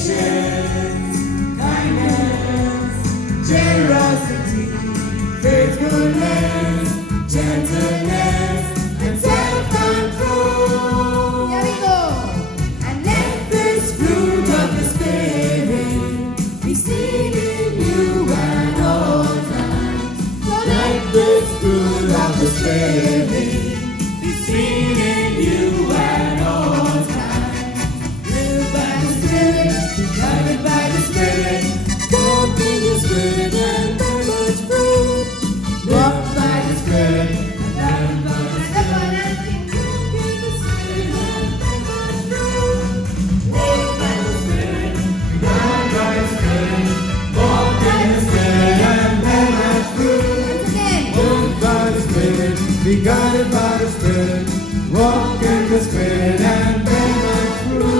patience, kindness, generosity, faithfulness, gentleness, and self-control. Here we go. And let this fruit of the Spirit be seen in you at all times. So Let this fruit of the Spirit be seen in you at all times. Live by the Spirit, be guided by the Spirit, walk in the Spirit and bear much fruit. Walk by the Spirit, guided by the Spirit, walk in the Spirit and bear much fruit. Walk by the Spirit, guided by the Spirit, walk in the Spirit and bear much fruit. Once again. Walk by the Spirit, be guided by the Spirit, walk in the Spirit and bear much fruit.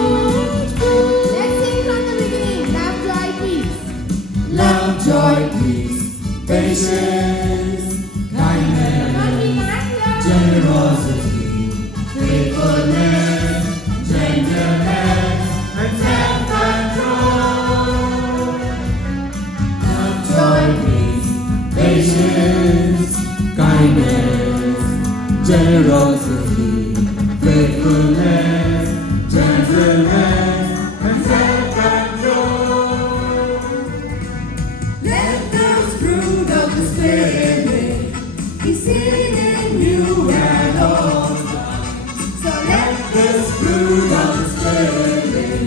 Let's sing from the beginning. Love, joy, peace. Love, joy, peace, patience, kindness, generosity, faithfulness, gentleness, and self-control. Love, joy, peace, patience, kindness, generosity, faithfulness, gentleness, and self-control. Let those fruit of the Spirit be seen in you at all times. So let this fruit of the Spirit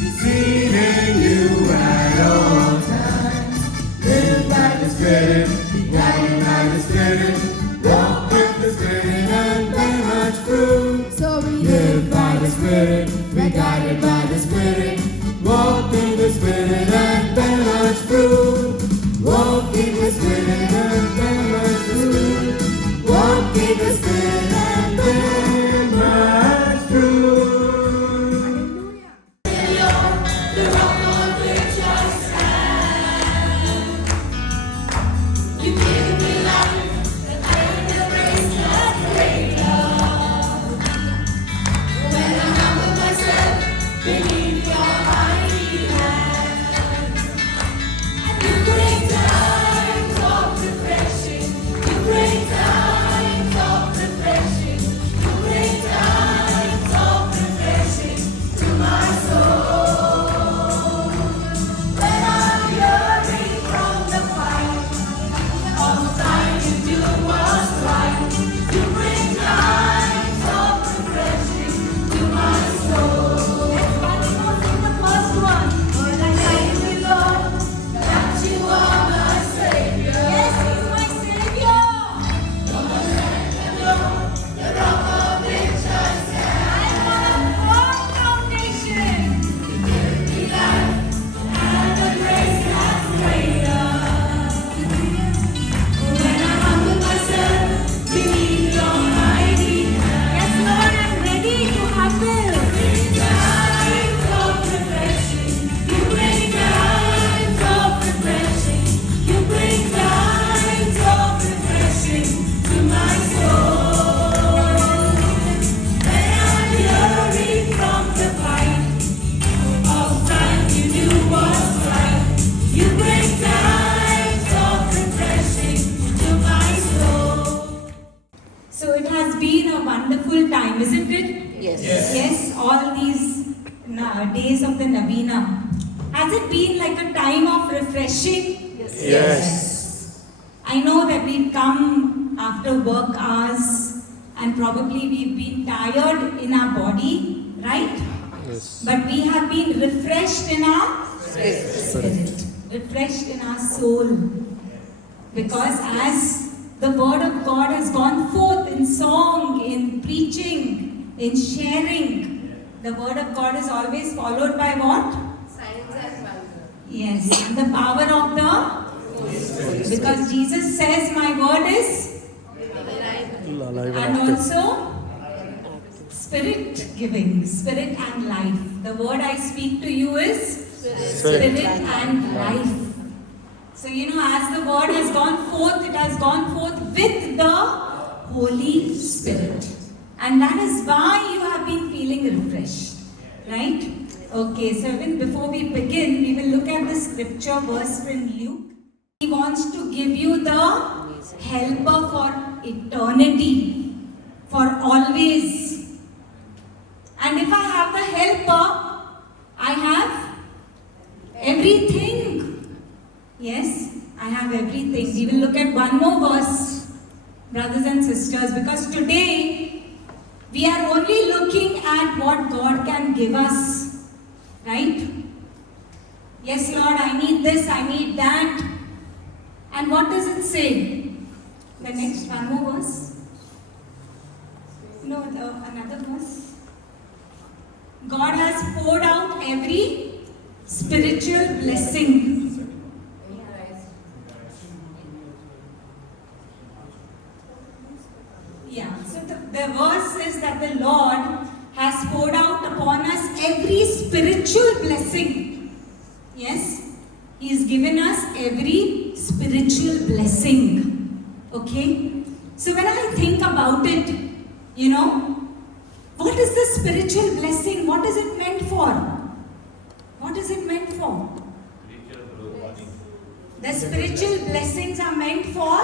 be seen in you at all times. Live by the Spirit, be guided by the Spirit, walk with the Spirit and bear much fruit. So we Live by the Spirit, be guided by the Spirit, walk in the Spirit and bear much fruit. Walk in the Spirit and bear much fruit. Walk in the Spirit and bear much fruit. The rock on which I stand. You've given me life, and pain and grace that's greater. When I humble myself beneath your mighty hand, you bring times of refreshing. You bring times of refreshing. You bring times of refreshing to my soul. When I'm yearning from the fight of trying to do what's right, you bring times of refreshing to my soul. Everybody knows in the first one, Lord, I thank you, Lord, that you are my Savior. Yes, He's my Savior. You're my Savior, the rock on which I stand. I'm on a firm foundation. You give me life and the grace that's greater. When I humble myself beneath your mighty hand. Yes, Lord, I'm ready to humble. Times of refreshing. You bring times of refreshing. You bring times of refreshing to my soul. When I'm weary from the fight of trying to do what's right, you bring times of refreshing to my soul. So it has been a wonderful time, isn't it? Yes. Yes, all these days of the Navina. Has it been like a time of refreshing? Yes. I know that we've come after work hours and probably we've been tired in our body, right? Yes. But we have been refreshed in our spirit, refreshed in our soul. Because as the word of God has gone forth in song, in preaching, in sharing, the word of God is always followed by what? Signs and wonders. Yes, and the power of the because Jesus says, my word is Alive and also spirit giving, spirit and life. The word I speak to you is spirit and life. So as the word has gone forth, it has gone forth with the Holy Spirit. And that is why you have been feeling refreshed. Right? Okay, so even before we begin, we will look at the scripture verse in Luke. He wants to give you the helper for eternity, for always. And if I have the helper, I have everything. Yes, I have everything. We will look at one more verse, brothers and sisters, because today we are only looking at what God can give us, right? Yes, Lord, I need this, I need that. And what does it say? The next one more verse. No, another verse. God has poured out every spiritual blessing. Yeah, so the verse says that the Lord has poured out upon us every spiritual blessing. Yes, He has given us every spiritual blessing. Okay? So when I think about it, you know, what is the spiritual blessing? What is it meant for? What is it meant for? The spiritual blessings are meant for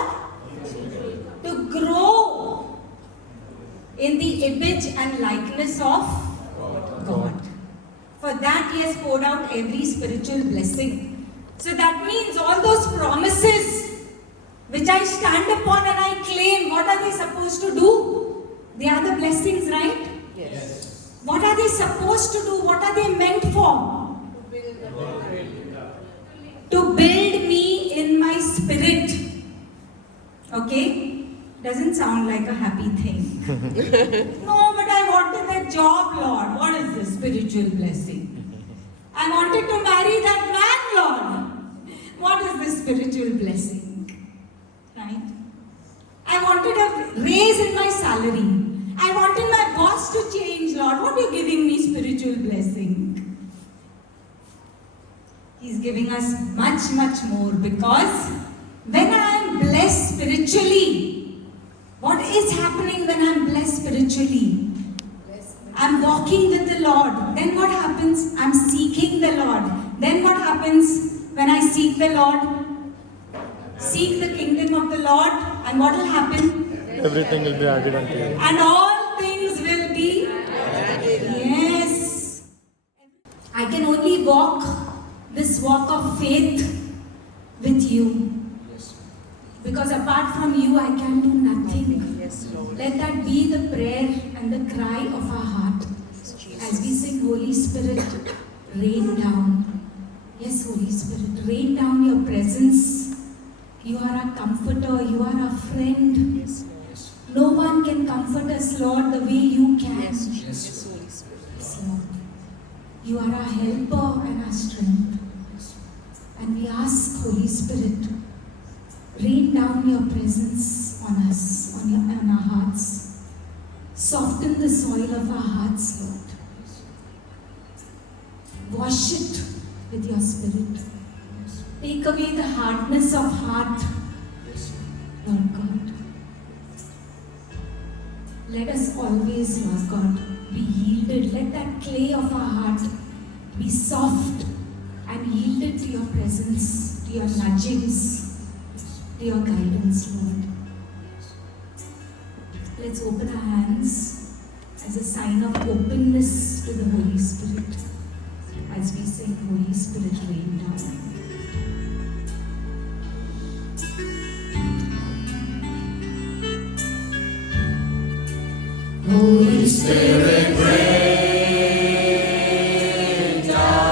to grow in the image and likeness of God. For that He has poured out every spiritual blessing. So that means all those promises which I stand upon and I claim, what are they supposed to do? They are the blessings, right? Yes. What are they supposed to do? What are they meant for? To build me in my spirit. Okay? Doesn't sound like a happy thing. No, but I wanted that job, Lord. What is this spiritual blessing? I wanted to marry that man, Lord. What is this spiritual blessing? Right? I wanted a raise in my salary. I wanted my boss to change, Lord. What are you giving me spiritual blessing? He's giving us much, much more, because when I am blessed spiritually, what is happening when I am blessed spiritually? I'm walking with the Lord. Then what happens? I'm seeking the Lord. Then what happens when I seek the Lord? Seek the kingdom of the Lord, and what will happen? Everything will be added unto you. And all things will be added. Yes. I can only walk this walk of faith with you. Because apart from you, I can do nothing. Let that be the prayer and the cry of our heart. As we sing, Holy Spirit, rain down. Yes, Holy Spirit, rain down your presence. You are our comforter, you are our friend. No one can comfort us, Lord, the way you can. Yes, Lord. You are our helper and our strength. And we ask, Holy Spirit, rain down your presence on us, on our hearts. Soften the soil of our hearts, Lord. Wash it with your Spirit. Take away the hardness of heart, Lord God. Let us always, Lord God, be yielded. Let that clay of our heart be soft and yielded to your presence, to your nudgings, to your guidance, Lord. Let's open our hands as a sign of openness to the Holy Spirit as we sing, Holy Spirit, rain down. Holy Spirit, rain down.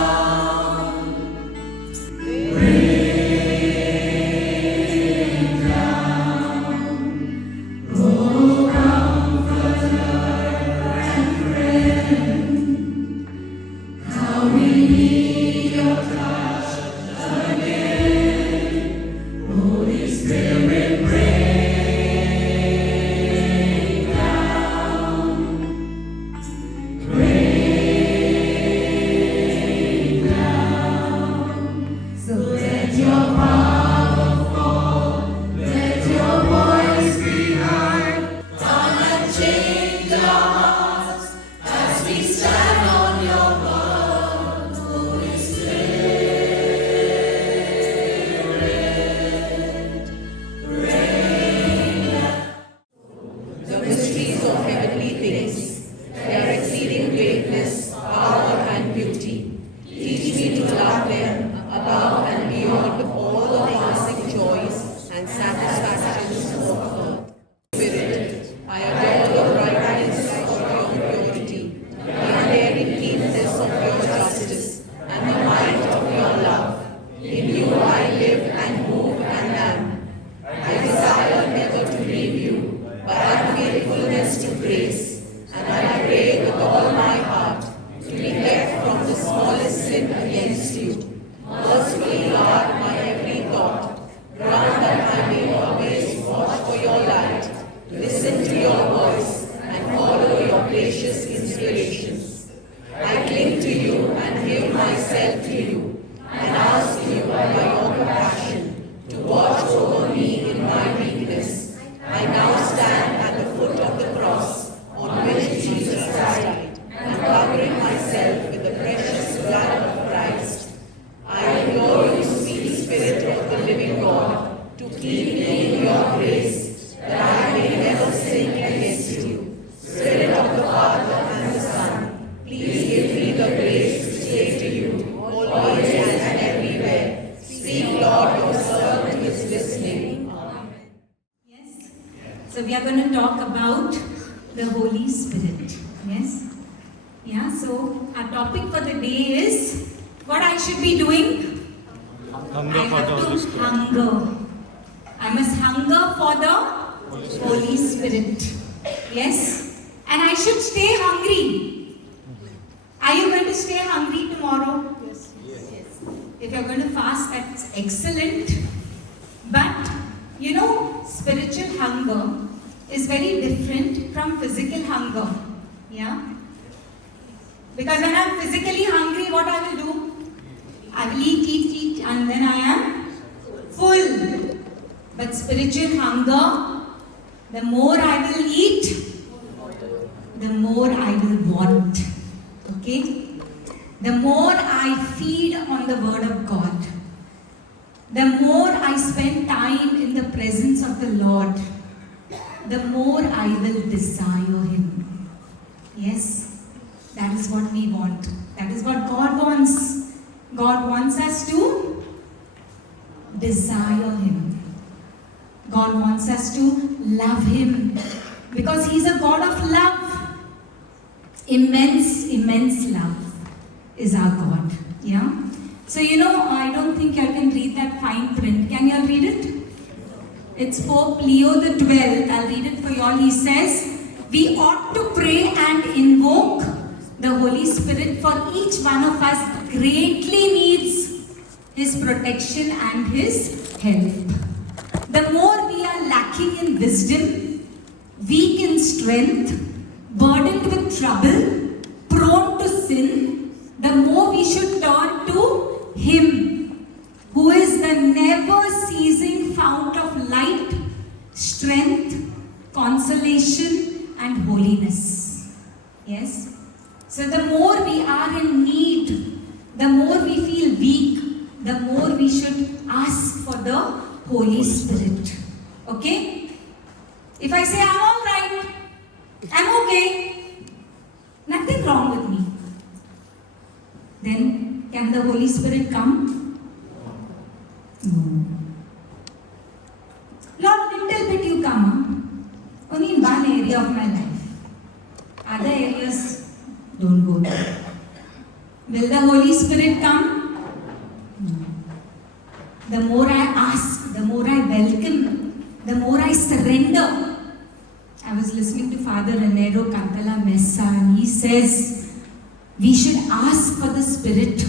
going to talk about the Holy Spirit. Yes? Yeah, so our topic for the day is what I should be doing. Hunger I for have the Holy to Spirit. hunger. I must hunger for the Holy Spirit. Yes? And I should stay hungry. Are you going to stay hungry tomorrow? Yes. If you're going to fast, that's excellent. But, you know, spiritual hunger is very different from physical hunger. Yeah? Because when I'm physically hungry, what I will do? I will eat, and then I am full. But spiritual hunger, the more I will eat, the more I will want. Okay? The more I feed on the Word of God, the more I spend time in the presence of the Lord, the more I will desire Him. Yes? That is what we want. That is what God wants. God wants us to desire Him. God wants us to love Him because He's a God of love. Immense, immense love is our God. Yeah? So, you know, I don't think you can read that fine print. Can you all read it? It's Pope Leo the 12th. I'll read it for you all. He says, we ought to pray and invoke the Holy Spirit for each one of us greatly needs His protection and His help. The more we are lacking in wisdom, weak in strength, burdened with trouble, prone to sin, the more we should turn to Him, who is the never-ceasing fount of light, strength, consolation, and holiness. Yes? So the more we are in need, the more we feel weak, the more we should ask for the Holy Spirit. Okay? If I say I'm all right, I'm okay, nothing wrong with me, then can the Holy Spirit come? No. Lord, little bit you come, only in one area of my life. Other areas, don't go there. Will the Holy Spirit come? No. The more I ask, the more I welcome, the more I surrender. I was listening to Father Renero Cantala Messa, and he says we should ask for the Spirit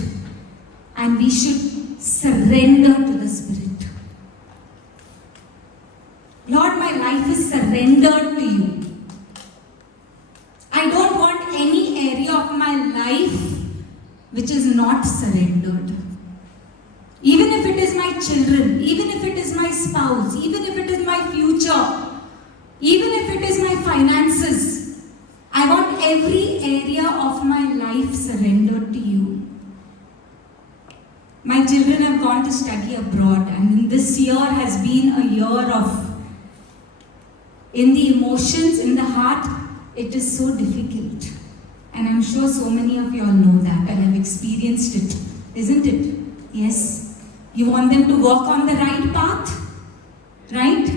and we should surrender to the Spirit. Lord, my life is surrendered to you. I don't want any area of my life which is not surrendered. Even if it is my children, even if it is my spouse, even if it is my future, even if it is my finances, I want every area of my life surrendered to you. My children have gone to study abroad, and this year has been a year of, in the emotions, in the heart, it is so difficult. And I'm sure so many of you all know that and have experienced it, isn't it? Yes. You want them to walk on the right path, right?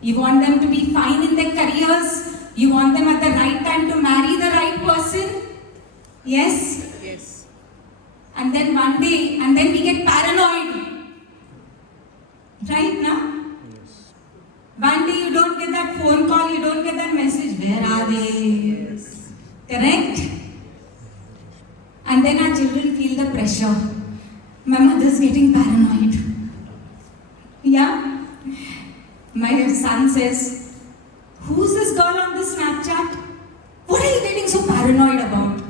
You want them to be fine in their careers. You want them at the right time to marry the right person. Yes? Yes. And then one day, and then we get paranoid. Right now? Yes. One day you don't get that phone call, you don't get that message. Where are they? Yes. Correct? And then our children feel the pressure. My mother's getting paranoid. Yeah? My son says, who's this girl on this Snapchat? What are you getting so paranoid about?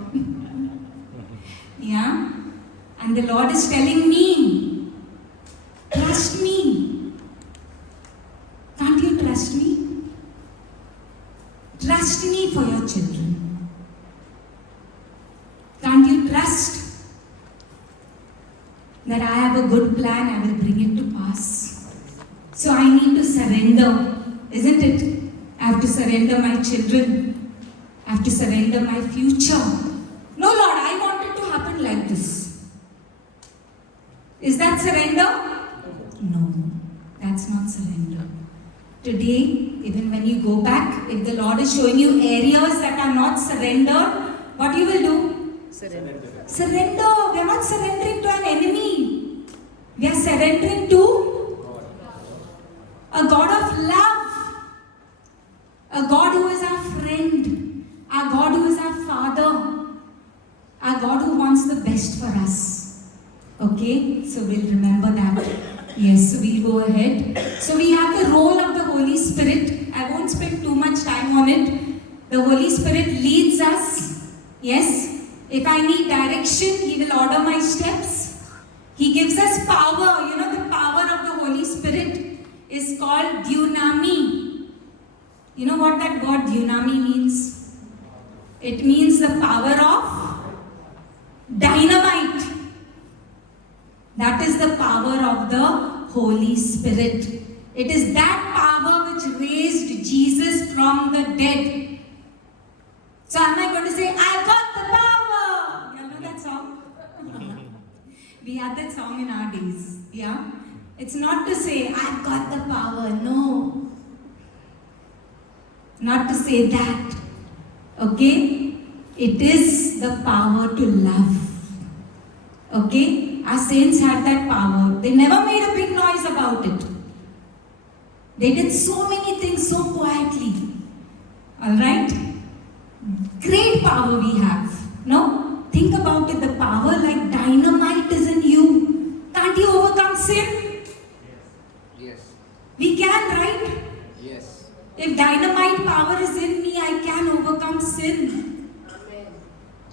Yeah? And the Lord is telling me, trust me. Can't you trust me? Trust me for your children. Can't you trust that I have a good plan, I will bring it to pass? So I need to surrender, isn't it? I have to surrender my children. I have to surrender my future. No, Lord, I want it to happen like this. Is that surrender? No, that's not surrender. Today, even when you go back, if the Lord is showing you areas that are not surrendered, what you will do? Surrender. We are not surrendering to an enemy. We are surrendering to a God of love. A God who is our friend. A God who is our Father. A God who wants the best for us. Okay? So we'll remember that. Yes, so we'll go ahead. So we have the role of the Holy Spirit. I won't spend too much time on it. The Holy Spirit leads us. Yes. If I need direction, He will order my steps. He gives us power. You know, the power of the Holy Spirit is called dunami. You know what that word dunami means? It means the power of dynamite. That is the power of the Holy Spirit. It is that power which raised Jesus from the dead. So am I going to say, I got the power? You know that song? We had that song in our days. Yeah? It's not to say, I've got the power. No. Not to say that. Okay? It is the power to love. Okay? Our saints had that power. They never made a big noise about it. They did so many things so quietly. Alright? Great power we have. No? Think about it. The power like dynamite is in you. Can't you overcome sin? Yes. We can, right? Yes. If dynamite power is in me, I can overcome sin.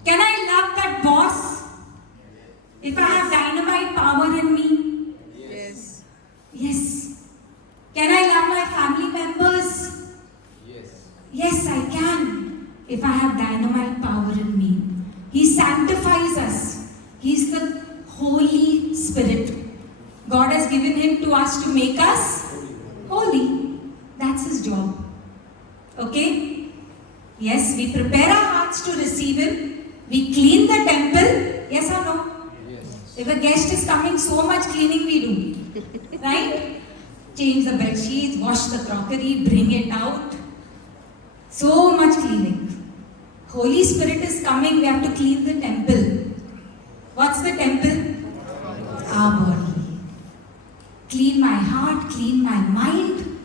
Can I love that boss? If I have dynamite power in me? Yes. Yes. Can I love my family members? Yes. Yes, I can. If I have dynamite power in me. He sanctifies us. He's the Holy Spirit. God has given Him to us to make us holy. That's His job. Okay? Yes, we prepare our hearts to receive Him. We clean the temple. Yes or no? Yes. If a guest is coming, so much cleaning we do. Right? Change the bed sheets, wash the crockery, bring it out. So much cleaning. Holy Spirit is coming, we have to clean the temple. What's the temple? Our body. Clean my heart, clean my mind.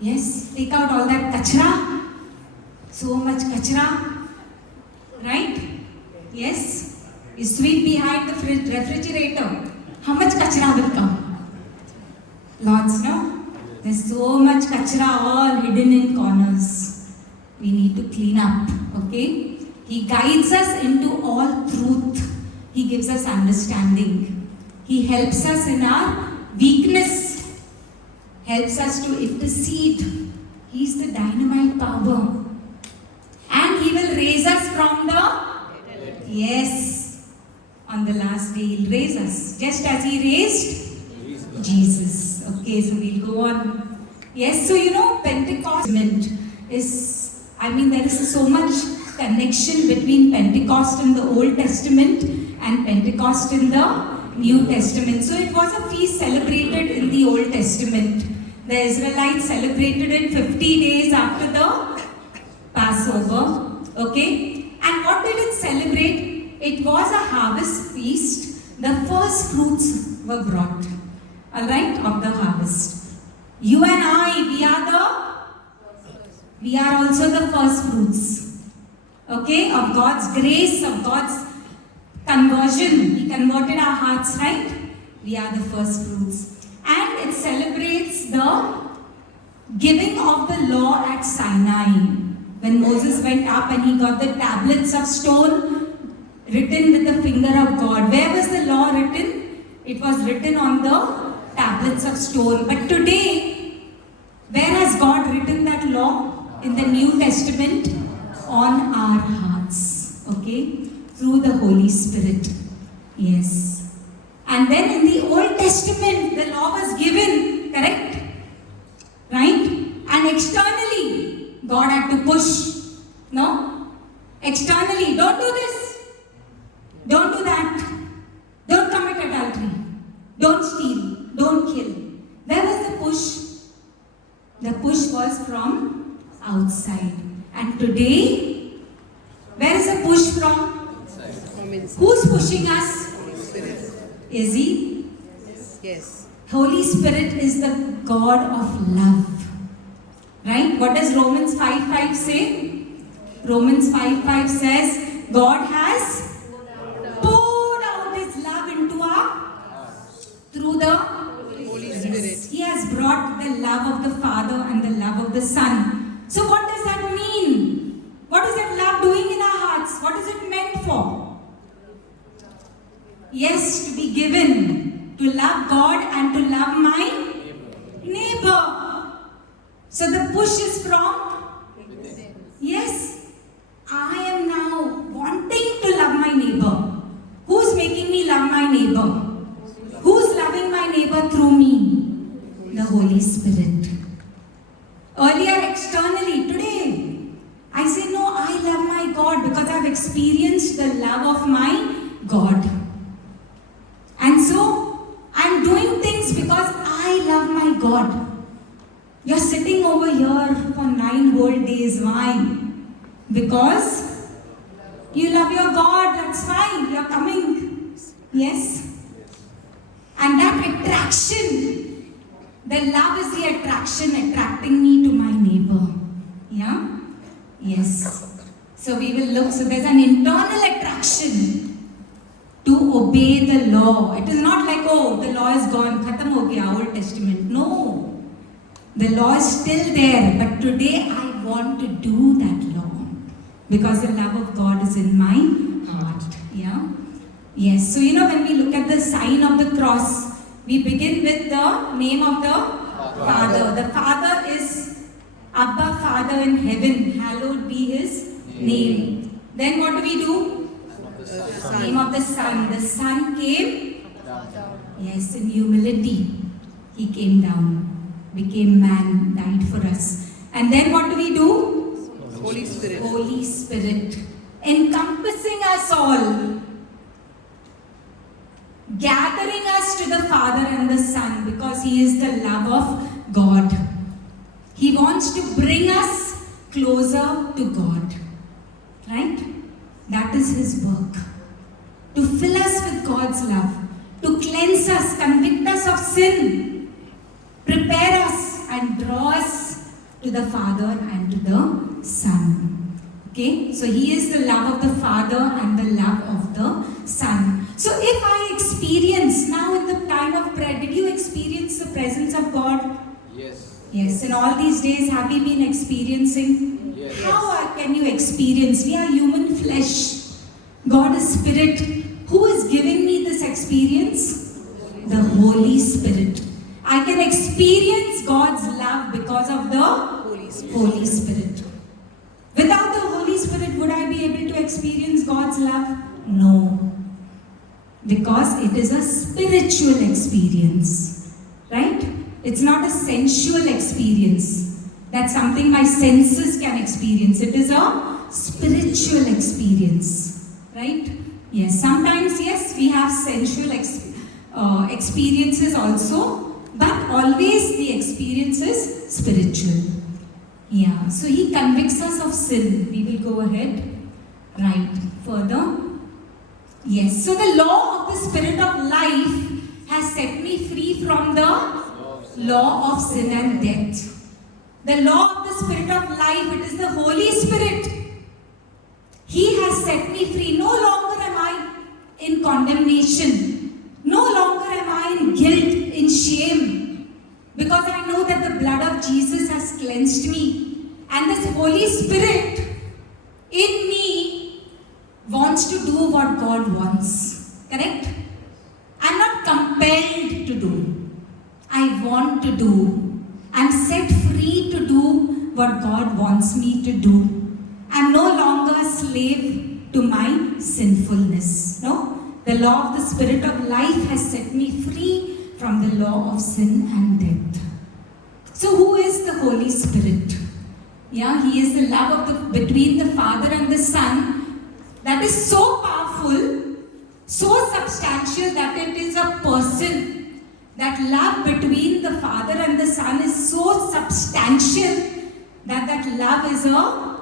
Yes, take out all that kachra. So much kachra. Right? Yes? You sweep behind the refrigerator. How much kachra will come? Lots, no? There's so much kachra all hidden in corners. We need to clean up, okay? He guides us into all truth. He gives us understanding. He helps us in our weakness. Helps us to intercede. He's the dynamite power. And He will raise us from the... Yes. On the last day, He'll raise us. Just as He raised Jesus. Okay, so we'll go on. Yes, so you know, Pentecost is... there is so much connection between Pentecost in the Old Testament and Pentecost in the New Testament. So it was a feast celebrated in the Old Testament. The Israelites celebrated it 50 days after the Passover. Okay? And what did it celebrate? It was a harvest feast. The first fruits were brought. Alright? Of the harvest. You and I, we are also the first fruits. Okay? Of God's grace, of God's conversion. He converted our hearts, right? We are the first fruits. And it celebrates the giving of the law at Sinai. When Moses went up and he got the tablets of stone written with the finger of God. Where was the law written? It was written on the tablets of stone. But today, where has God written that law? In the New Testament, on our hearts, okay, through the Holy Spirit. Yes. And then in the Old Testament, the law was given, correct? Right? And externally, God had to push. No? Externally, don't do this. Don't do that. Don't commit adultery. Don't steal. Don't kill. Where was the push? The was from outside. And today, where is the push from? Who's pushing us? Is He? Yes. Holy Spirit is the God of love. Right? What does Romans 5:5 say? Romans 5:5 says, God has poured out His love into our, through the Holy Spirit. He has brought the love of the Father and the love of the Son. So what does that mean? What is that love doing in our hearts? What is it meant for? Yes, to be given, to love God and to love my neighbor. So the push is from, yes, I am now wanting to love my neighbor. Who's making me love my neighbor? Who's loving my neighbor through me? The Holy Spirit. Earlier, externally, today, I say, no, I love my God because I've experienced the love of my God. And so, I'm doing things because I love my God. You're sitting over here for 9 whole days. Why? Because you love your God. That's fine. You're coming. Yes? And that attraction, the love is the attraction, attracting me to my neighbor. Yeah? Yes. So we will look. So there's an internal attraction to obey the law. It is not like, oh, the law is gone, khatam ho gaya, Old Testament. No. The law is still there. But today I want to do that law. Because the love of God is in my heart. Yeah? Yes. So when we look at the sign of the cross, we begin with the name of the Father. The Father is Abba, Father in heaven. Hallowed be His name. Then what do we do? Name of the Son. The Son came. Yes, in humility. He came down. Became man. Died for us. And then what do we do? Holy Spirit. Holy Spirit. Encompassing us all. Gathering us to the Father and the Son because He is the love of God. He wants to bring us closer to God. Right? That is His work. To fill us with God's love. To cleanse us, convict us of sin. Prepare us and draw us to the Father and to the Son. Okay? So He is the love of the Father and the love of the Son. So if I experience, now in the time of prayer, did you experience the presence of God? Yes. Yes, in all these days, have you been experiencing? Yes. How can you experience? We are human flesh. God is Spirit. Who is giving me this experience? The Holy Spirit. I can experience God's love because of the Holy Spirit. Without the Holy Spirit, would I be able to experience God's love? No. Because it is a spiritual experience. Right? It's not a sensual experience. That's something my senses can experience. It is a spiritual experience. Right? Yes. Sometimes, yes, we have sensual experiences also. But always the experience is spiritual. Yeah. So He convicts us of sin. We will go ahead. Right. Further. Yes. So the law of the Spirit of life has set me free from the law of sin and death. The law of the Spirit of life, it is the Holy Spirit. He has set me free. No longer am I in condemnation. No longer am I in guilt, in shame. Because I know that the blood of Jesus has cleansed me. And this Holy Spirit in me wants to do what God wants. Correct? I'm not compelled to do. I want to do. I'm set free to do what God wants me to do. I'm no longer a slave to my sinfulness. No? The law of the Spirit of life has set me free from the law of sin and death. So who is the Holy Spirit? Yeah, He is the love of between the Father and the Son that is so powerful, so substantial that it is a person. That love between the Father and the Son is so substantial that love is a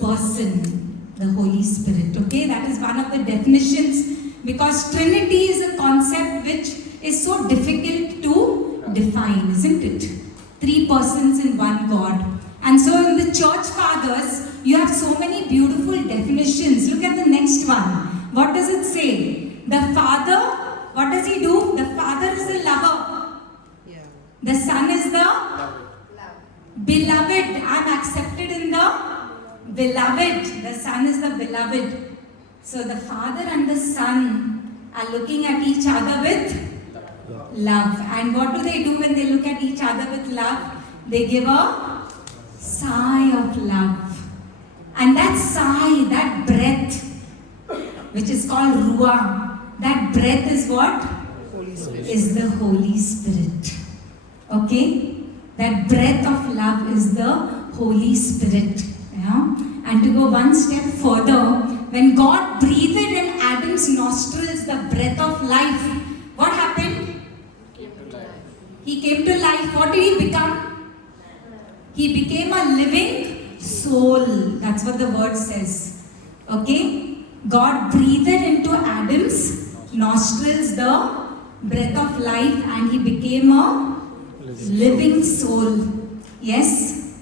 person, the Holy Spirit. Okay, that is one of the definitions, because Trinity is a concept which is so difficult to define, isn't it? 3 persons in one God. And so in the church fathers, you have so many beautiful definitions. Look at the next one. What does it say? The Father, what does he do? The Father is the lover. Yeah. The Son is the beloved. I am accepted in the beloved. The Son is the beloved. So the Father and the Son are looking at each other with love. And what do they do when they look at each other with love? They give a sigh of love. And that sigh, that breath, which is called Ruah, that breath is what? Holy Spirit. Is the Holy Spirit. Okay? That breath of love is the Holy Spirit. Yeah? And to go one step further, when God breathed in Adam's nostrils the breath of life, what happened? He came to life. What did he become? He became a living soul. That's what the word says. Okay? God breathed into Adam's nostrils the breath of life, and he became a living soul. Yes?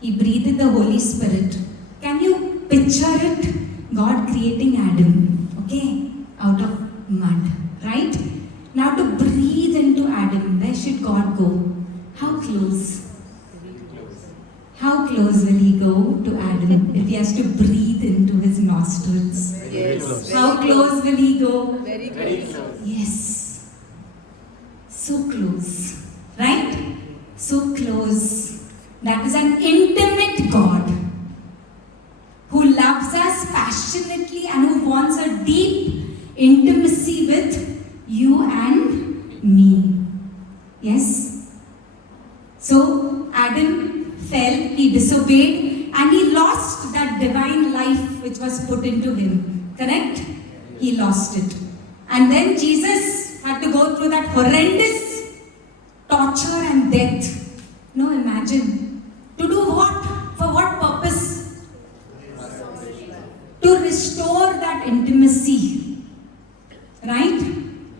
He breathed the Holy Spirit. Can you picture it? God creating Adam, okay, out of mud, right? Now to breathe into Adam, where should God go? How close? How close will he go to Adam if he has to breathe into his nostrils? Yes. How close will he go? Very close. Yes. So close. Right? So close. That is an intimate God who loves us passionately and who wants a deep intimacy with you and me. Yes? So Adam fell, he disobeyed, and he lost that divine life which was put into him. Correct? He lost it. And then Jesus had to go through that horrendous torture and death. No, imagine. To do what? For what purpose? To restore that intimacy. Right?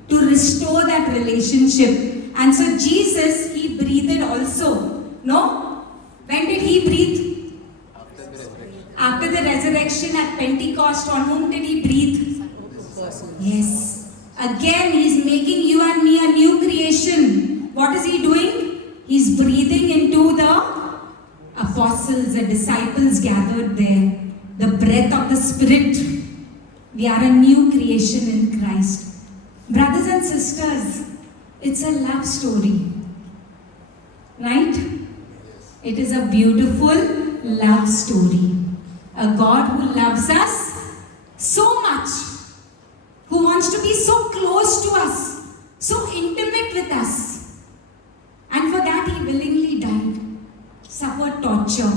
To restore that relationship. And so Jesus, he breathed also. No? When did he breathe? After the resurrection at Pentecost. On whom did he breathe? Person. Yes. Again, he's making you and me a new creation. What is he doing? He's breathing into the apostles, the disciples gathered there. The breath of the Spirit. We are a new creation in Christ. Brothers and sisters, it's a love story. Right? It is a beautiful love story. A God who loves us so much, who wants to be so close to us, so intimate with us. And for that he willingly died, suffered torture,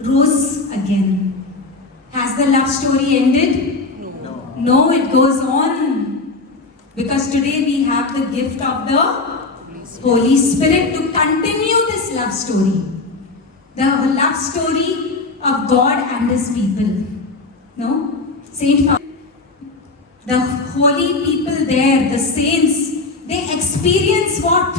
rose again. Has the love story ended? No. No, it goes on. Because today we have the gift of the Holy Spirit to continue this love story. The love story of God and His people. No? The holy people there, the saints, they experience what?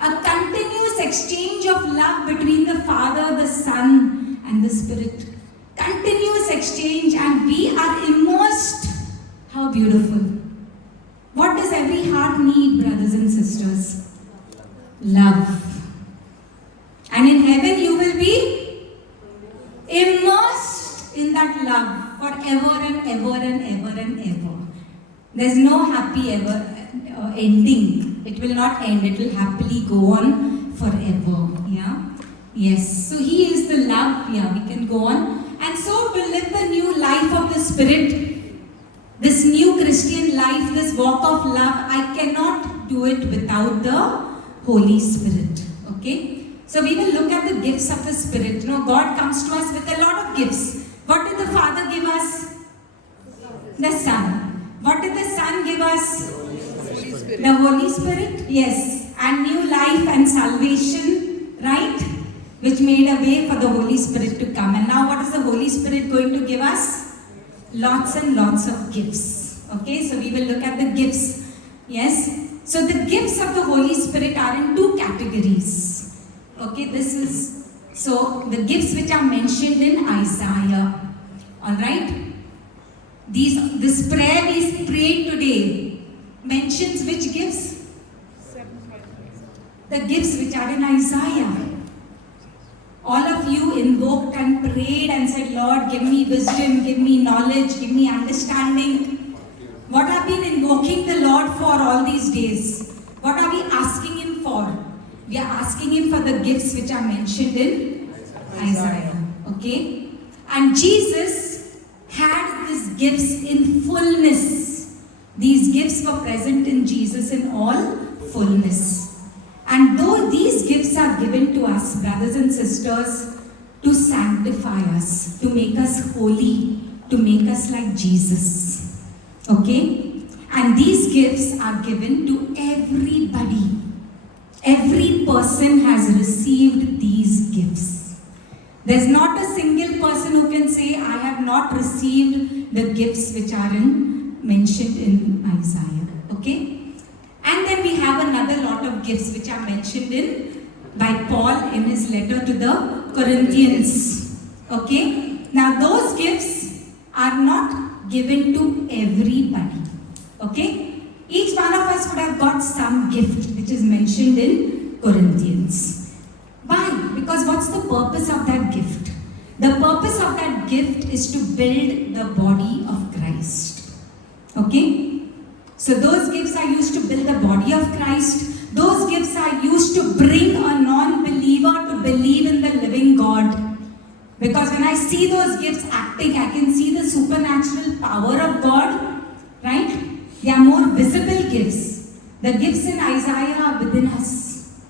A continuous exchange of love between the Father, the Son, and the Spirit. Continuous exchange, and we are immersed. How beautiful. What does every heart need, brothers and sisters? Love. And in heaven you will be immersed in that love forever and ever and ever and ever. There's no happy ever ending. It will not end. It will happily go on forever. Yeah. Yes. So He is the love. Yeah, we can go on. And so to live the new life of the Spirit, this new Christian life, this walk of love, I cannot do it without the Holy Spirit. Okay? So we will look at the gifts of the Spirit. You know, God comes to us with a lot of gifts. What did the Father give us? The Son. What did the Son give us? Holy Spirit. The Holy Spirit? Yes. And new life and salvation. Right? which made a way for the Holy Spirit to come. And now what is the Holy Spirit going to give us? Lots and lots of gifts. Okay, so we will look at the gifts. Yes, so the gifts of the Holy Spirit are in two categories. Okay, this is, so the gifts which are mentioned in Isaiah. Alright, this prayer we prayed today mentions which gifts? The gifts which are in Isaiah. All of you invoked and prayed and said, Lord, give me wisdom, give me knowledge, give me understanding. What have been invoking the Lord for all these days? What are we asking Him for? We are asking Him for the gifts which are mentioned in Isaiah. Okay? And Jesus had these gifts in fullness. These gifts were present in Jesus in all fullness. And though these gifts are given to us, brothers and sisters, to sanctify us, to make us holy, to make us like Jesus. Okay? And these gifts are given to everybody. Every person has received these gifts. There's not a single person who can say, I have not received the gifts which are mentioned in Isaiah. Okay? And then we have another lot of gifts which are mentioned by Paul in his letter to the Corinthians. Okay? Now those gifts are not given to everybody. Okay? Each one of us would have got some gift which is mentioned in Corinthians. Why? Because what's the purpose of that gift? The purpose of that gift is to build the body of Christ. Okay? So those gifts are used to build the body of Christ. Those gifts are used to bring a non-believer to believe in the living God. Because when I see those gifts acting, I can see the supernatural power of God. Right? They are more visible gifts. The gifts in Isaiah are within us.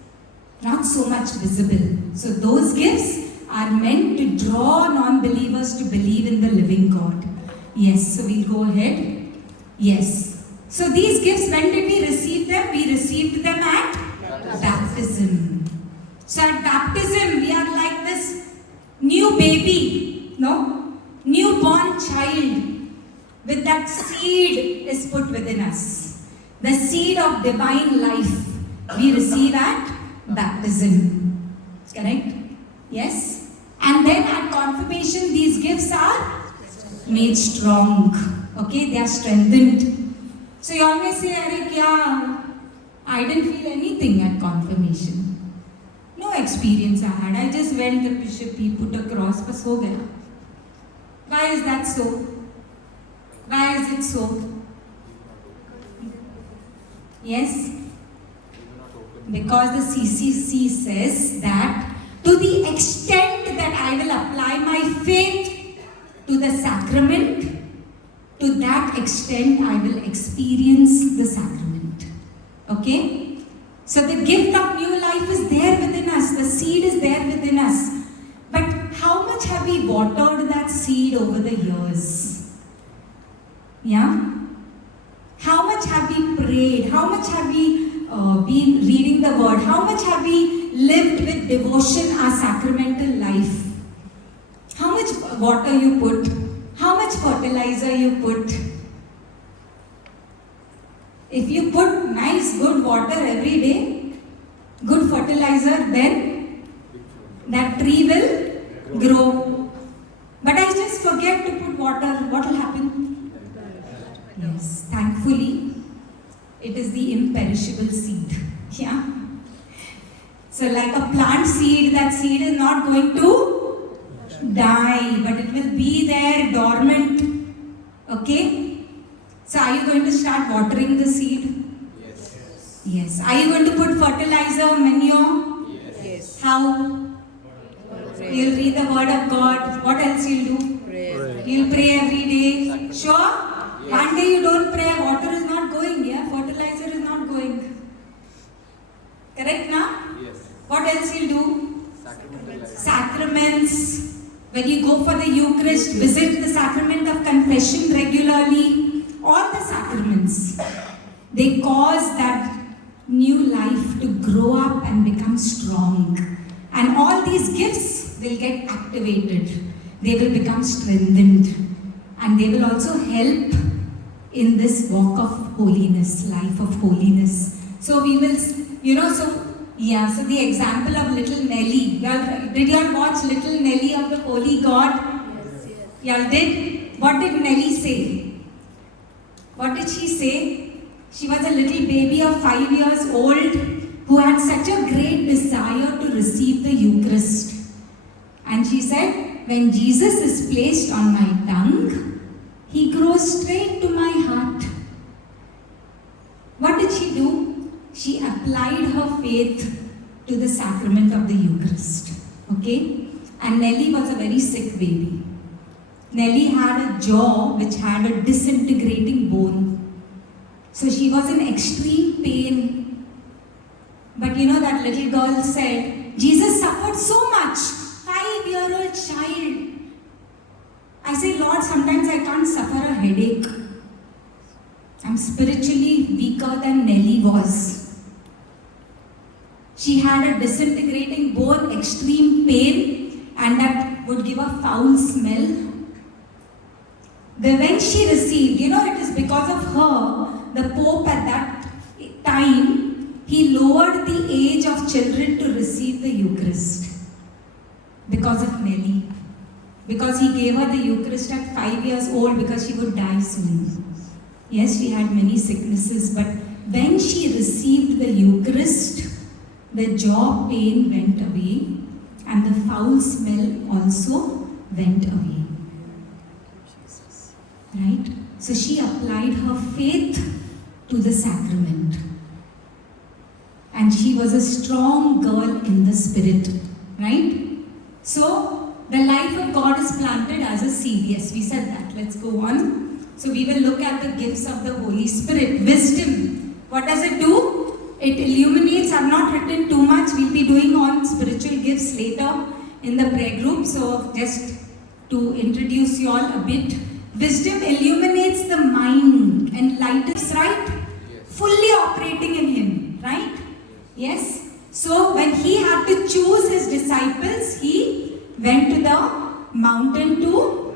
Not so much visible. So those gifts are meant to draw non-believers to believe in the living God. Yes, so we'll go ahead. Yes. So these gifts, when did we receive them? We received them at baptism. So at baptism, we are like this new baby, no? Newborn child with that seed is put within us. The seed of divine life we receive at baptism. Correct? Yes? And then at confirmation, these gifts are made strong. Okay? They are strengthened. So you always say, Eric, yeah, I didn't feel anything at confirmation. No experience I had. I just went, the bishop, he put a cross, bas ho gaya. Why is that so? Why is it so? Yes? Because the CCC says that to the extent that I will apply my faith to the sacrament, to that extent I will experience the sacrament. Okay? So the gift of new life is there within us. The seed is there within us. But how much have we watered that seed over the years? Yeah? How much have we prayed? How much have we been reading the word? How much have we lived with devotion our sacramental life? How much water you put? How much fertilizer you put? If you put nice good water every day, good fertilizer, then that tree will grow. But I just forget to put water, what will happen? Yes, thankfully, it is the imperishable seed. Yeah. So like a plant seed, that seed is not going to die, but it will be there dormant. Okay? So are you going to start watering the seed? Yes. Yes. Are you going to put fertilizer, manure? Yes. How? Pray. You'll read the word of God. What else you'll do? Pray. You'll pray every day. Sure? One day you don't pray, water is not going, yeah? Fertilizer is not going. Correct now? Yes. What else you'll do? Sacramental life. Sacraments. When you go for the Eucharist, visit the sacrament of confession regularly. All the sacraments, they cause that new life to grow up and become strong. And all these gifts will get activated. They will become strengthened. And they will also help in this walk of holiness, life of holiness. So we will, so the example of little Nelly. Did you all watch Little Nelly of the Holy God? Y'all did? What did Nelly say? What did she say? She was a little baby of 5 years old who had such a great desire to receive the Eucharist. And she said, when Jesus is placed on my tongue, he grows straight to my heart. What did she do? She applied her faith to the sacrament of the Eucharist. Okay? And Nelly was a very sick baby. Nelly had a jaw which had a disintegrating bone. So she was in extreme pain. But that little girl said, Jesus suffered so much. 5-year-old child. I say, Lord, sometimes I can't suffer a headache. I'm spiritually weaker than Nelly was. She had a disintegrating bone, extreme pain, and that would give a foul smell. When she received, it is because of her, the Pope at that time, he lowered the age of children to receive the Eucharist. Because of Nelly. Because he gave her the Eucharist at 5 years old because she would die soon. Yes, she had many sicknesses, but when she received the Eucharist, the jaw pain went away and the foul smell also went away. Right? So she applied her faith to the sacrament. And she was a strong girl in the spirit. Right? So, the life of God is planted as a seed. Yes, we said that. Let's go on. So, we will look at the gifts of the Holy Spirit. Wisdom. What does it do? It illuminates. I've not written too much. We'll be doing on spiritual gifts later in the prayer group. So, just to introduce you all a bit. Wisdom illuminates the mind, enlightens, right? Fully operating in Him, right? Yes. So when He had to choose His disciples, He went to the mountain to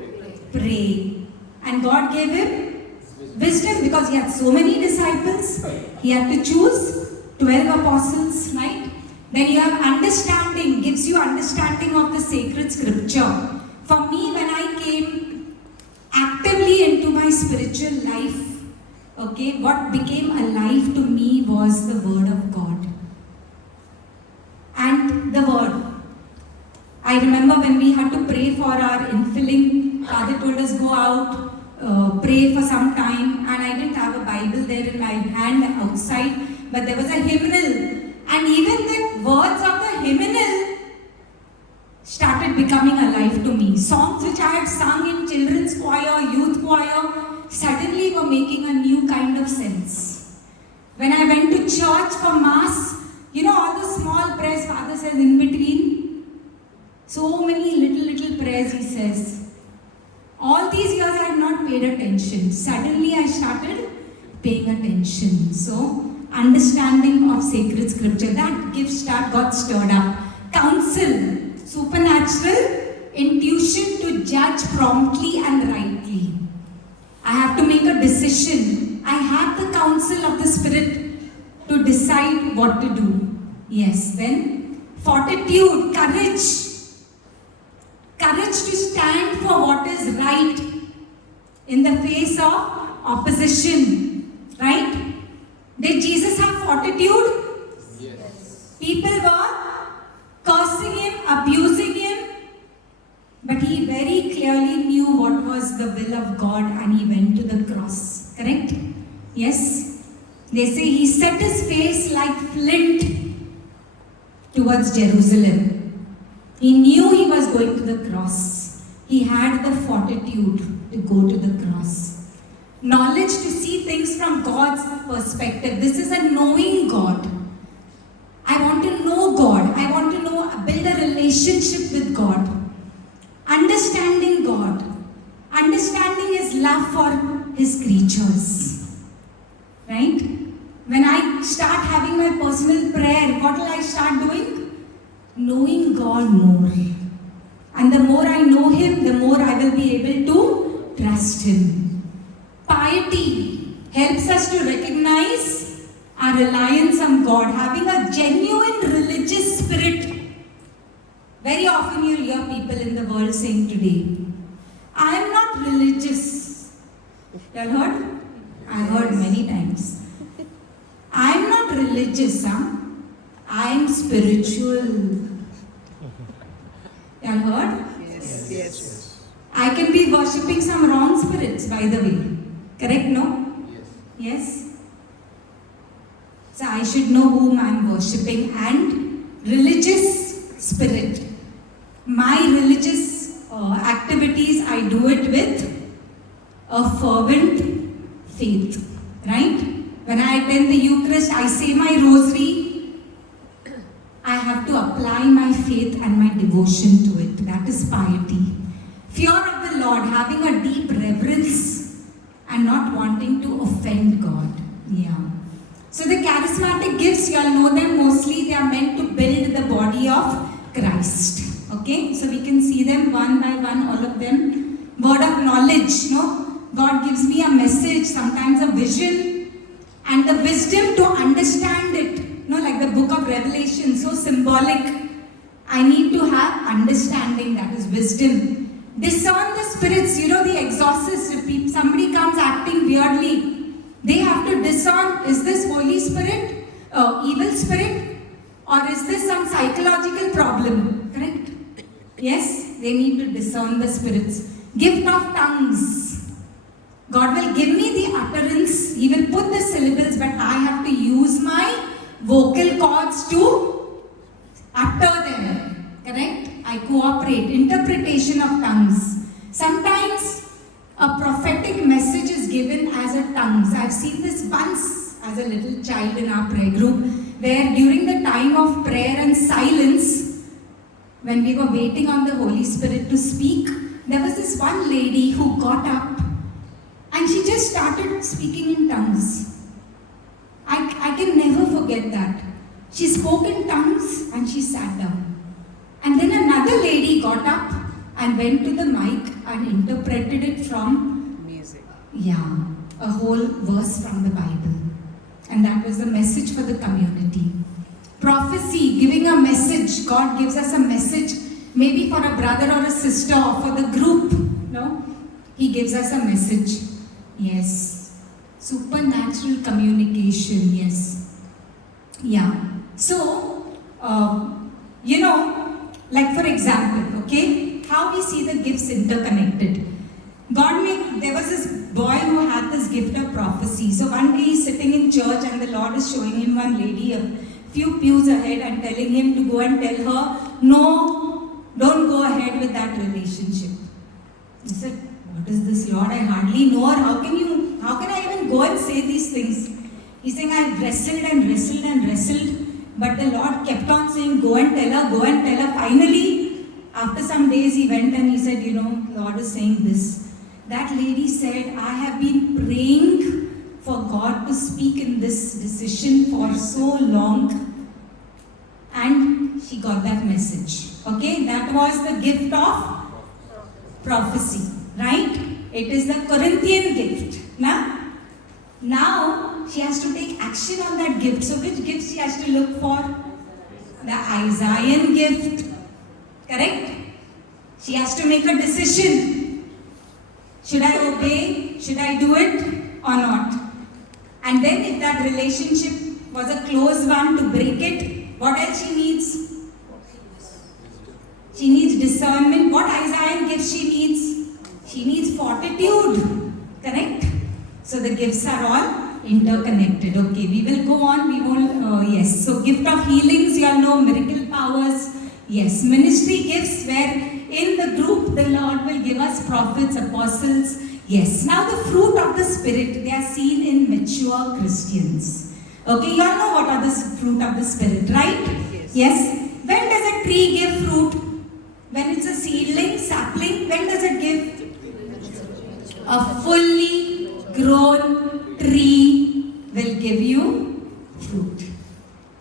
pray. And God gave Him wisdom because He had so many disciples. He had to choose 12 apostles, right? Then you have understanding, gives you understanding of the sacred scripture. For me, when I came actively into my spiritual life, okay, what became alive to me was the Word of God. And the Word. I remember when we had to pray for our infilling, Father told us go out, pray for some time, and I didn't have a Bible there in my hand outside, but there was a hymnal. And even the words of the hymnal started becoming alive to me. Songs which I had sung in children's choir, youth choir, suddenly were making a new kind of sense. When I went to church for Mass, all the small prayers Father says in between. So many little prayers He says. All these years I had not paid attention. Suddenly I started paying attention. So, understanding of sacred scripture, that gift got stirred up. Counsel, supernatural intuition to judge promptly and rightly. I have to make a decision. I have the counsel of the Spirit to decide what to do. Yes, then fortitude, courage. Courage to stand for what is right in the face of opposition. Right? Did Jesus have fortitude? Yes. People were cursing Him, abusing Him, but He very clearly knew what was the will of God and He went to the cross. Correct? Yes? They say He set His face like flint towards Jerusalem. He knew He was going to the cross. He had the fortitude to go to the cross. Knowledge to see things from God's perspective. This is a knowing God. I want to know God. I want to build a relationship with God. Understanding God. Understanding His love for His creatures. Right? When I start having my personal prayer, what will I start doing? knowing God more. And the more I know Him, the more I will be able to trust Him. Piety helps us to recognize our reliance on God, having a genuine religious spirit. Very often you'll hear people in the world saying today, I am not religious. You have heard? I've heard many times. I am not religious, I am spiritual. You have heard? Yes. Yes. I can be worshipping some wrong spirits, by the way. Correct, no? Yes? So I should know whom I am worshipping. And religious spirit. My religious activities, I do it with a fervent faith. Right? When I attend the Eucharist, I say my rosary. I have to apply my faith and my devotion to it. That is piety. Fear of the Lord, having a deep reverence and not wanting to offend God. Yeah. So the charismatic gifts, you all know them mostly. They are meant to build the body of Christ. Okay? So we can see them one by one, all of them. Word of knowledge, no? God gives me a message, sometimes a vision, and the wisdom to understand it. Like the book of Revelation, so symbolic. I need to have understanding, that is wisdom. Discern the spirits, the exorcist. If somebody comes acting weirdly, they have to discern, is this Holy Spirit, evil spirit, or is this some psychological problem? Correct? Yes, they need to discern the spirits. Gift of tongues. God will give me the utterance, He will put the syllables, but I have to use my vocal cords to utter them. Correct? I cooperate. Interpretation of tongues. Sometimes a prophetic message is given as a tongues. I've seen this once as a little child in our prayer group, where during the time of prayer and silence, when we were waiting on the Holy Spirit to speak, there was this one lady who got up and she just started speaking in tongues. I can never forget that. She spoke in tongues and she sat down. And then another lady got up and went to the mic and interpreted it from Music. a whole verse from the Bible. And that was the message for the community. Prophecy, giving a message. God gives us a message, maybe for a brother or a sister or for the group. No? He gives us a message. Yes. Supernatural communication, yes. Yeah. So, like for example, okay, how we see the gifts interconnected. There was this boy who had this gift of prophecy. So one day he's sitting in church and the Lord is showing him one lady a few pews ahead and telling him to go and tell her, no, don't go ahead with that relationship. He said, what is this, Lord? I hardly know her. How can I even go and say these things? He's saying, I wrestled and wrestled and wrestled, but the Lord kept on saying, go and tell her, go and tell her. Finally, after some days, he went and he said, Lord is saying this. That lady said, I have been praying for God to speak in this decision for so long. And she got that message. Okay, that was the gift of prophecy, right? It is the Corinthian gift. Now she has to take action on that gift. So which gift she has to look for? The Isaiah gift. Correct? She has to make a decision. Should I obey? Should I do it or not? And then if that relationship was a close one, to break it, what else she needs? She needs discernment. What Isaiah gift she needs? She needs fortitude. Correct? So the gifts are all interconnected. Okay, we will go on. We won't, yes. So gift of healings, you all know, miracle powers. Yes, ministry gifts where in the group the Lord will give us prophets, apostles. Yes, now the fruit of the Spirit, they are seen in mature Christians. Okay, you all know what are the fruit of the Spirit, right? Yes. When does a tree give fruit? When it's a seedling, sapling, when does it give? A fully grown tree will give you fruit.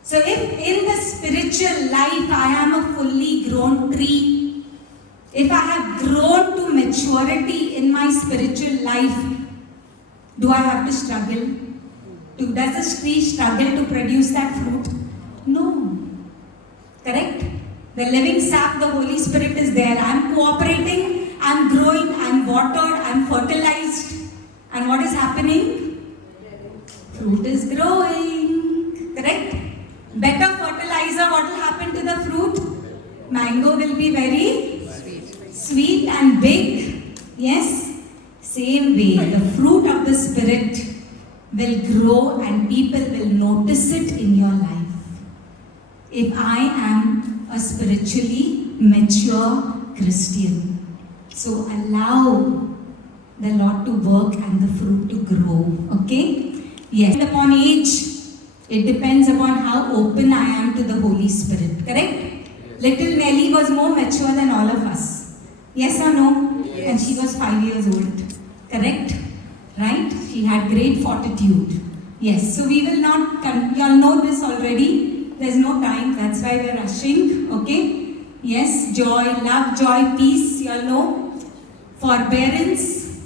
So if in the spiritual life I am a fully grown tree, if I have grown to maturity in my spiritual life, do I have to struggle? Does the tree struggle to produce that fruit? No. Correct? The living sap, the Holy Spirit is there. I am cooperating, I am growing, I am watered, I am fertilized. And what is happening? Fruit is growing. Correct? Better fertilizer, what will happen to the fruit? Mango will be very sweet and big. Yes? Same way, the fruit of the Spirit will grow and people will notice it in your life. If I am a spiritually mature Christian. So allow the Lord to work and the fruit to grow. Okay? Yes. Upon age, it depends upon how open I am to the Holy Spirit. Correct? Little Nelly was more mature than all of us. Yes or no? Yes. And she was 5 years old. Correct? Right? She had great fortitude. Yes. So we will not, you all know this already. There's no time. That's why we're rushing. Okay? Yes. Joy, love, joy, peace. You all know. Forbearance.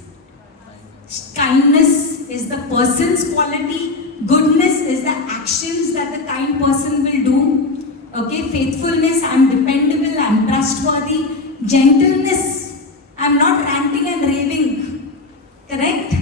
Kindness is the person's quality. Goodness is the actions that the kind person will do. Okay, faithfulness, I'm dependable, I'm trustworthy. Gentleness, I'm not ranting and raving. Correct?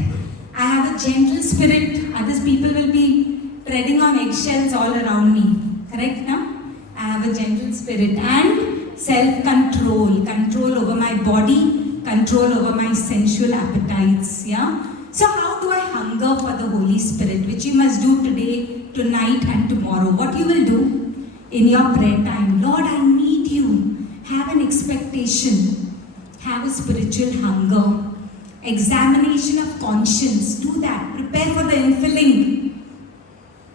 I have a gentle spirit. Others people will be treading on eggshells all around me. Correct now? I have a gentle spirit and self-control. Control over my body, control over my sensual appetites. Yeah? So how do I hunger for the Holy Spirit, which you must do today, tonight and tomorrow? What you will do in your prayer time? Lord, I need you. Have an expectation. Have a spiritual hunger. Examination of conscience. Do that. Prepare for the infilling.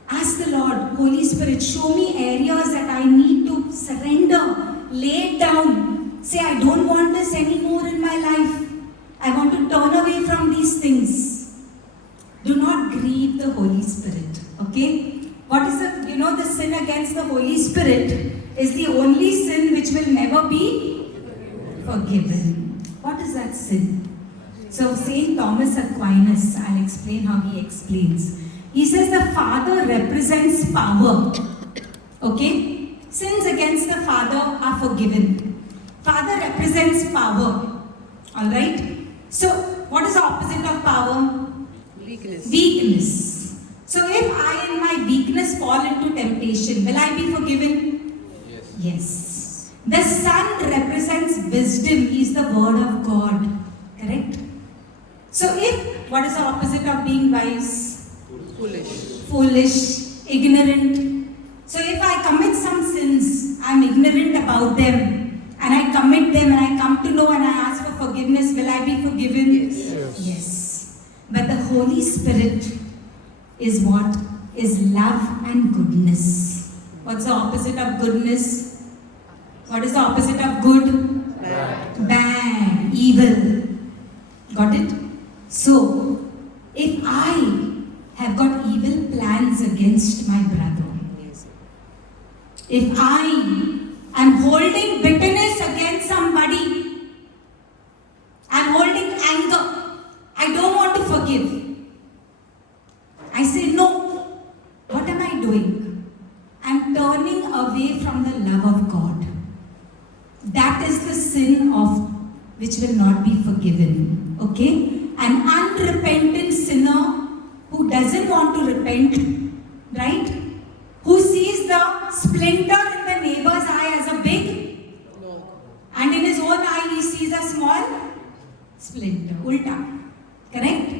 Ask the Lord, Holy Spirit, show me areas that I need to surrender. Lay it down. Say, I don't want this anymore in my life. I want to turn away from these things. Do not grieve the Holy Spirit. Okay? What is the sin against the Holy Spirit is the only sin which will never be forgiven. What is that sin? So Saint Thomas Aquinas, I'll explain how he explains. He says the Father represents power. Okay? Sins against the Father are forgiven. Father represents power. Alright? So, what is the opposite of power? Weakness. Weakness. So, if I in my weakness fall into temptation, will I be forgiven? Yes. The Son represents wisdom. He is the Word of God. Correct? So, what is the opposite of being wise? Foolish. Foolish, ignorant. So, if I commit some sins, I am ignorant about them. And I commit them and I come to know and I ask for forgiveness, will I be forgiven? Yes. Yes. But the Holy Spirit is what? Is love and goodness. What's the opposite of goodness? What is the opposite of good? Bad. Bad, evil. Got it? So, if I have got evil plans against my brother, Yes. if I am holding bitterness against somebody, I'm holding anger, I don't want to forgive. I say, no, what am I doing? I'm turning away from the love of God. That is the sin of which will not be forgiven. Okay? An unrepentant sinner who doesn't want to repent, right? Who sees the splinter in the neighbor's eye as a big, No. and in his own eye he sees a small splinter. Ulta. Correct?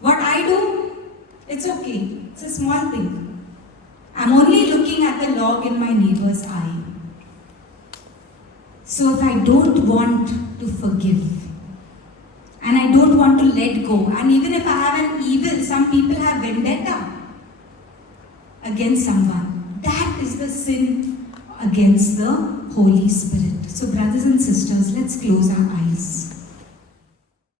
What I do, it's okay. It's a small thing. I'm only looking at the log in my neighbor's eye. So if I don't want to forgive, and I don't want to let go, and even if I have an evil, some people have vendetta against someone. That is the sin against the Holy Spirit. So brothers and sisters, let's close our eyes.